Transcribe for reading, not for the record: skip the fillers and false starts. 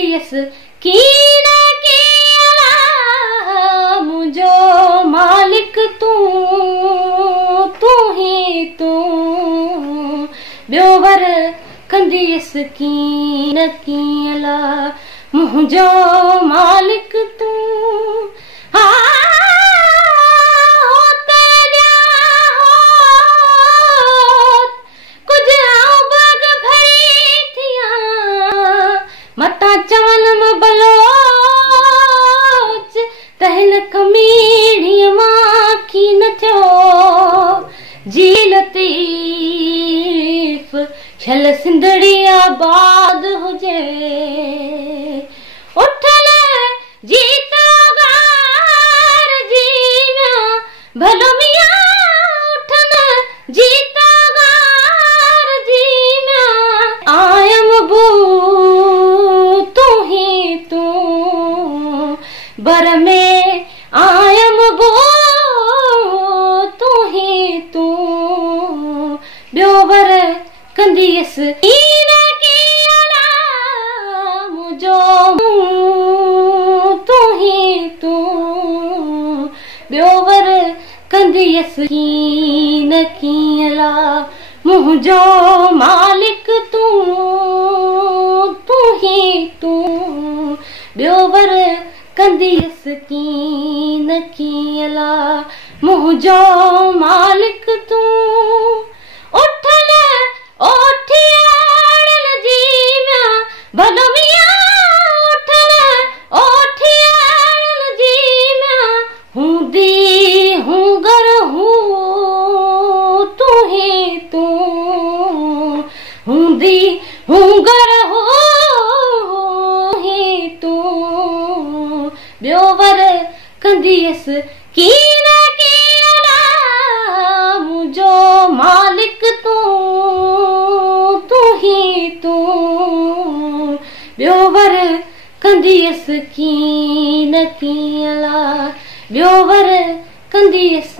कंदीअस कीन कीअला मुझो मालिक तू ही तू ॿियो वर कंदीअस कीन कीअला मुझो मालिक तू मता चवन बलोच तहन कमीड़ी माखी न थियो जी लतीफ छल सिंधड़ी आबाद हुजे उठल जीतो गार जीना भलो मियां उठन जीतो गार जीना आयम बू बर में आयम बो तू ॿियो वर कंदीअस कीन कीअला मुझो तू ॿियो वर कंदीअस कीन कीअला मुझो मालिक तू ॿियो वर कंदीअस कीन कीअला मुझो मालिक तू उठल ओठियाड़ल जीना भलो मियां उठल ओठियाड़ल जीना हूंदी हुंगर हूं तू हूंदी हुंगर हो ॿियो वर कंदीअस कीन कीअला मुझो मालिक तू ॿियो वर कंदीअस कीन कीअला ॿियो वर कंदीअस